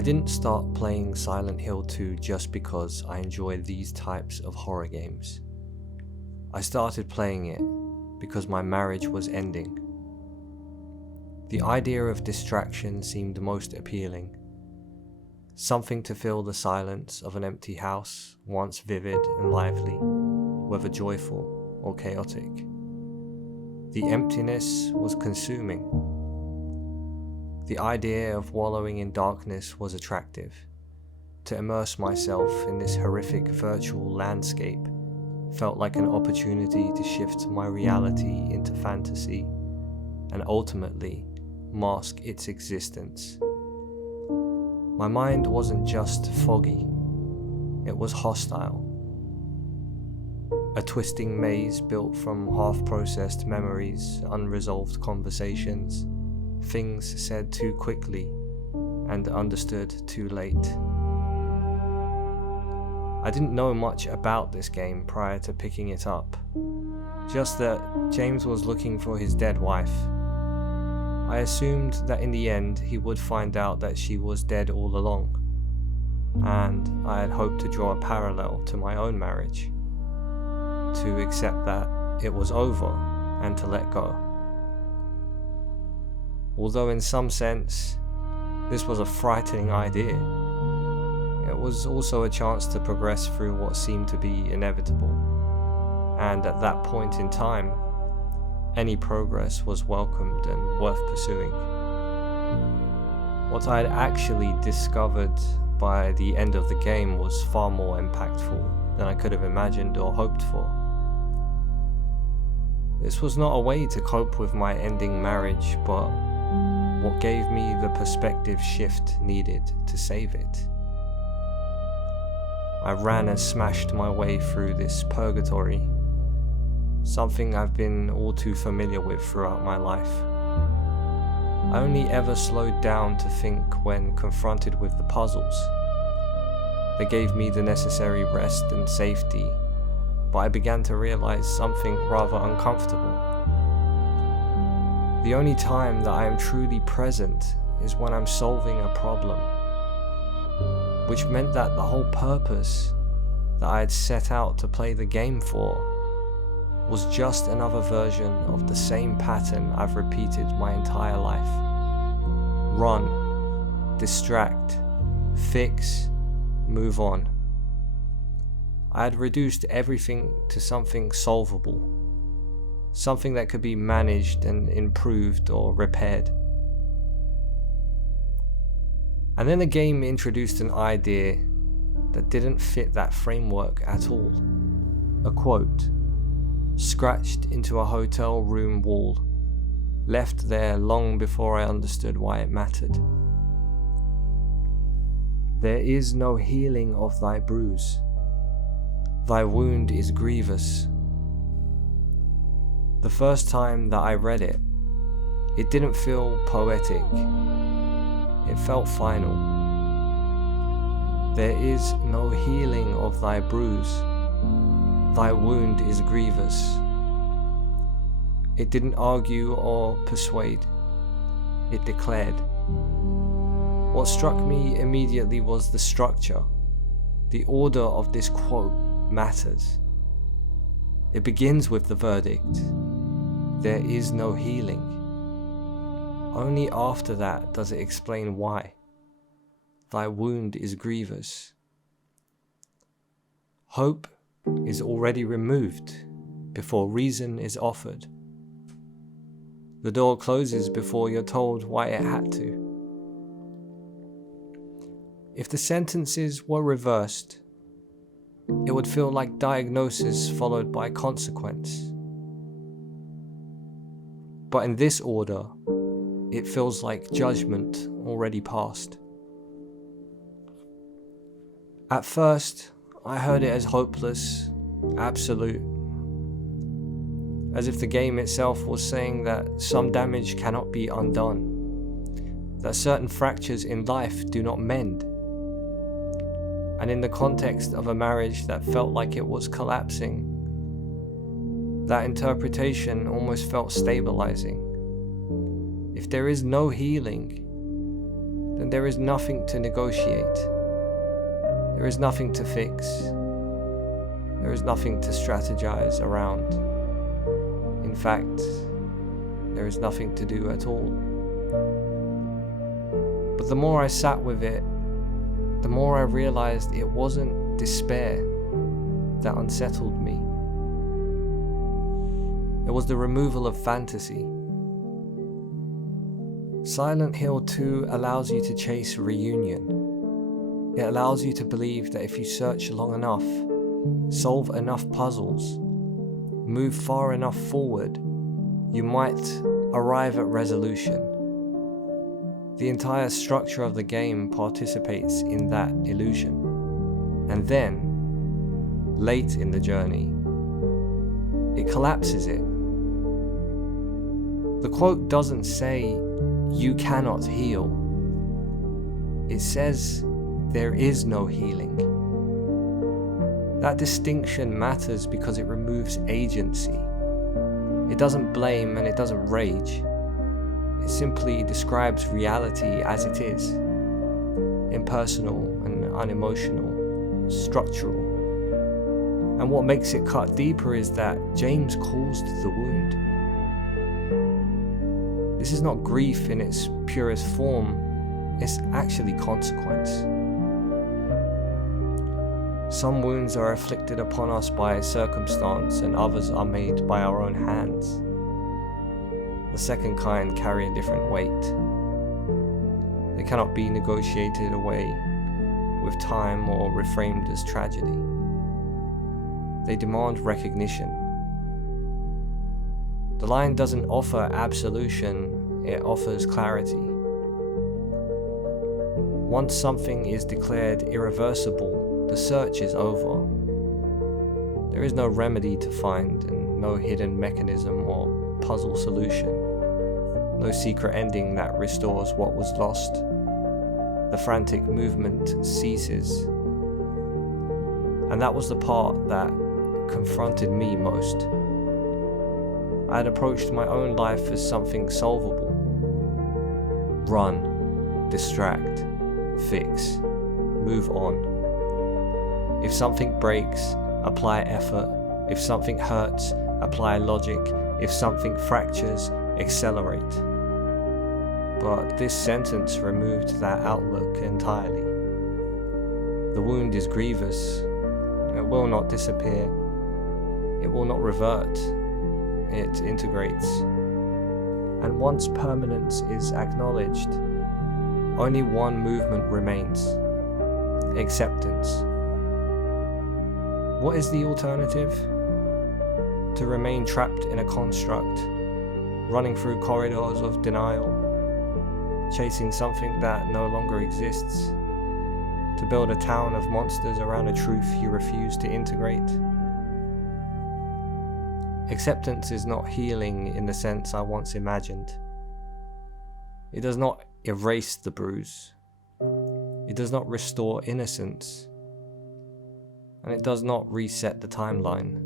I didn't start playing Silent Hill 2 just because I enjoy these types of horror games. I started playing it because my marriage was ending. The idea of distraction seemed most appealing. Something to fill the silence of an empty house, once vivid and lively, whether joyful or chaotic. The emptiness was consuming. The idea of wallowing in darkness was attractive. To immerse myself in this horrific virtual landscape felt like an opportunity to shift my reality into fantasy and ultimately mask its existence. My mind wasn't just foggy, it was hostile. A twisting maze built from half-processed memories, unresolved conversations, things said too quickly and understood too late. I didn't know much about this game prior to picking it up, just that James was looking for his dead wife. I assumed that in the end he would find out that she was dead all along, and I had hoped to draw a parallel to my own marriage, to accept that it was over and to let go. Although in some sense, this was a frightening idea, it was also a chance to progress through what seemed to be inevitable, and at that point in time, any progress was welcomed and worth pursuing. What I had actually discovered by the end of the game was far more impactful than I could have imagined or hoped for. This was not a way to cope with my ending marriage, but what gave me the perspective shift needed to save it. I ran and smashed my way through this purgatory, something I've been all too familiar with throughout my life. I only ever slowed down to think when confronted with the puzzles. They gave me the necessary rest and safety, but I began to realize something rather uncomfortable. The only time that I am truly present is when I'm solving a problem, which meant that the whole purpose that I had set out to play the game for was just another version of the same pattern I've repeated my entire life. Run, distract, fix, move on. I had reduced everything to something solvable, something that could be managed and improved or repaired. And then the game introduced an idea that didn't fit that framework at all. A quote, scratched into a hotel room wall, left there long before I understood why it mattered. There is no healing of thy bruise. Thy wound is grievous. The first time that I read it, it didn't feel poetic. It felt final. There is no healing of thy bruise. Thy wound is grievous. It didn't argue or persuade. It declared. What struck me immediately was the structure. The order of this quote matters. It begins with the verdict. There is no healing. Only after that does it explain why. Thy wound is grievous. Hope is already removed before reason is offered. The door closes before you're told why it had to. If the sentences were reversed, it would feel like diagnosis followed by consequence. But in this order, it feels like judgment already passed. At first, I heard it as hopeless, absolute, as if the game itself was saying that some damage cannot be undone, that certain fractures in life do not mend. And in the context of a marriage that felt like it was collapsing, that interpretation almost felt stabilizing. If there is no healing, then there is nothing to negotiate. There is nothing to fix. There is nothing to strategize around. In fact, there is nothing to do at all. But the more I sat with it, the more I realized it wasn't despair that unsettled me. It was the removal of fantasy. Silent Hill 2 allows you to chase reunion. It allows you to believe that if you search long enough, solve enough puzzles, move far enough forward, you might arrive at resolution. The entire structure of the game participates in that illusion. And then, late in the journey, it collapses it. The quote doesn't say, "You cannot heal." It says, "There is no healing." That distinction matters because it removes agency. It doesn't blame and it doesn't rage. It simply describes reality as it is, impersonal and unemotional, structural. And what makes it cut deeper is that James caused the wound. This is not grief in its purest form, it's actually consequence. Some wounds are inflicted upon us by circumstance and others are made by our own hands. The second kind carry a different weight. They cannot be negotiated away with time or reframed as tragedy. They demand recognition. The line doesn't offer absolution, it offers clarity. Once something is declared irreversible, the search is over. There is no remedy to find and no hidden mechanism or puzzle solution. No secret ending that restores what was lost. The frantic movement ceases. And that was the part that confronted me most. I had approached my own life as something solvable. Run, distract, fix, move on. If something breaks, apply effort. If something hurts, apply logic. If something fractures, accelerate. But this sentence removed that outlook entirely. The wound is grievous. It will not disappear. It will not revert. It integrates. And once permanence is acknowledged, only one movement remains: acceptance. What is the alternative? To remain trapped in a construct, running through corridors of denial, chasing something that no longer exists, to build a town of monsters around a truth you refuse to integrate. Acceptance is not healing in the sense I once imagined. It does not erase the bruise. It does not restore innocence. And it does not reset the timeline.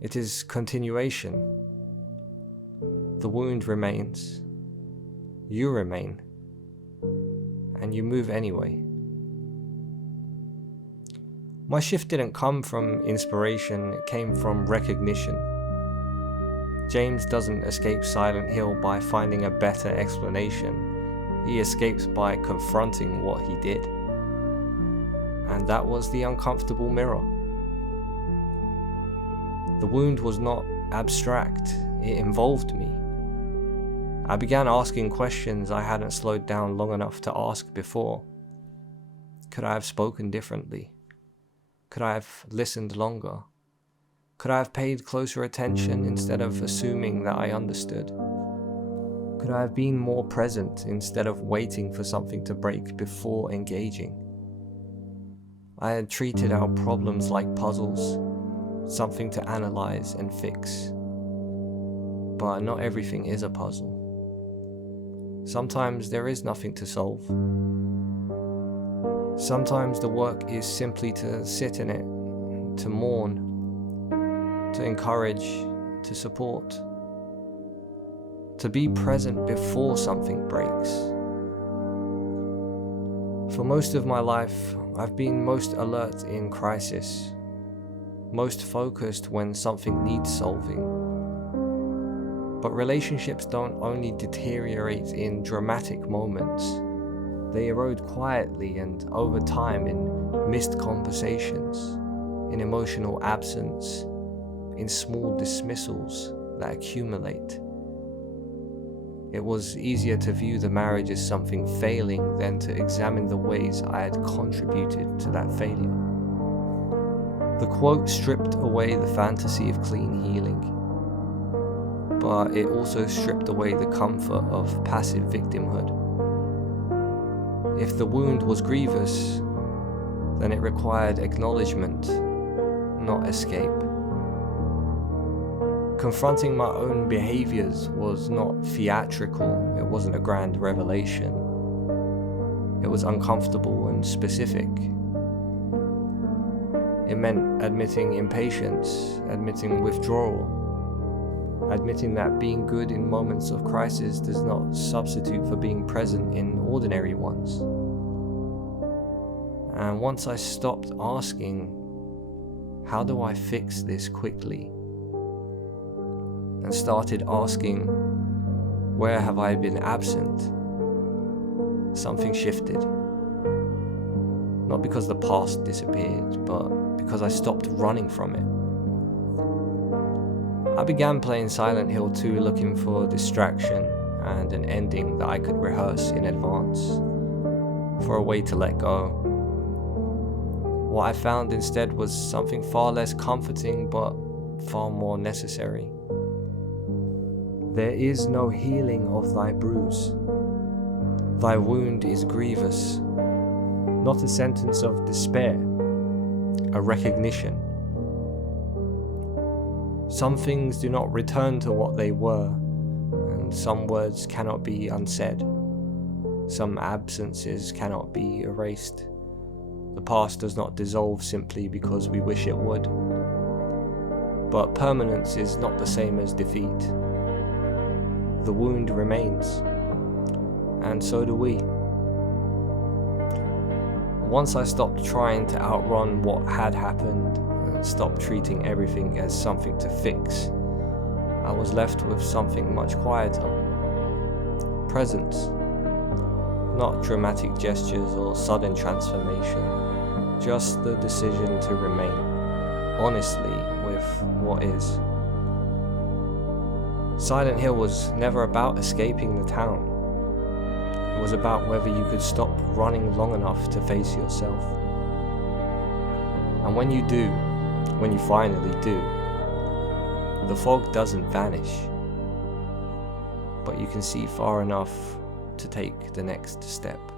It is continuation. The wound remains. You remain. And you move anyway. My shift didn't come from inspiration, it came from recognition. James doesn't escape Silent Hill by finding a better explanation. He escapes by confronting what he did. And that was the uncomfortable mirror. The wound was not abstract, it involved me. I began asking questions I hadn't slowed down long enough to ask before. Could I have spoken differently? Could I have listened longer? Could I have paid closer attention instead of assuming that I understood? Could I have been more present instead of waiting for something to break before engaging? I had treated our problems like puzzles, something to analyze and fix. But not everything is a puzzle. Sometimes there is nothing to solve. Sometimes the work is simply to sit in it, to mourn, to encourage, to support, to be present before something breaks. For most of my life, I've been most alert in crisis, most focused when something needs solving. But relationships don't only deteriorate in dramatic moments, they erode quietly and over time in missed conversations, in emotional absence, in small dismissals that accumulate. It was easier to view the marriage as something failing than to examine the ways I had contributed to that failure. The quote stripped away the fantasy of clean healing, but it also stripped away the comfort of passive victimhood. If the wound was grievous, then it required acknowledgement, not escape. Confronting my own behaviors was not theatrical, it wasn't a grand revelation. It was uncomfortable and specific. It meant admitting impatience, admitting withdrawal, admitting that being good in moments of crisis does not substitute for being present in ordinary ones. And once I stopped asking, how do I fix this quickly? And started asking, where have I been absent? Something shifted. Not because the past disappeared, but because I stopped running from it. I began playing Silent Hill 2 looking for distraction and an ending that I could rehearse in advance, for a way to let go. What I found instead was something far less comforting but far more necessary. There is no healing of thy bruise. Thy wound is grievous, not a sentence of despair, a recognition. Some things do not return to what they were, and some words cannot be unsaid. Some absences cannot be erased. The past does not dissolve simply because we wish it would. But permanence is not the same as defeat. The wound remains, and so do we. Once I stopped trying to outrun what had happened and stopped treating everything as something to fix, I was left with something much quieter. Presence. Not dramatic gestures or sudden transformation, just the decision to remain, honestly, with what is. Silent Hill was never about escaping the town. It was about whether you could stop running long enough to face yourself. And when you do, when you finally do, the fog doesn't vanish, but you can see far enough to take the next step.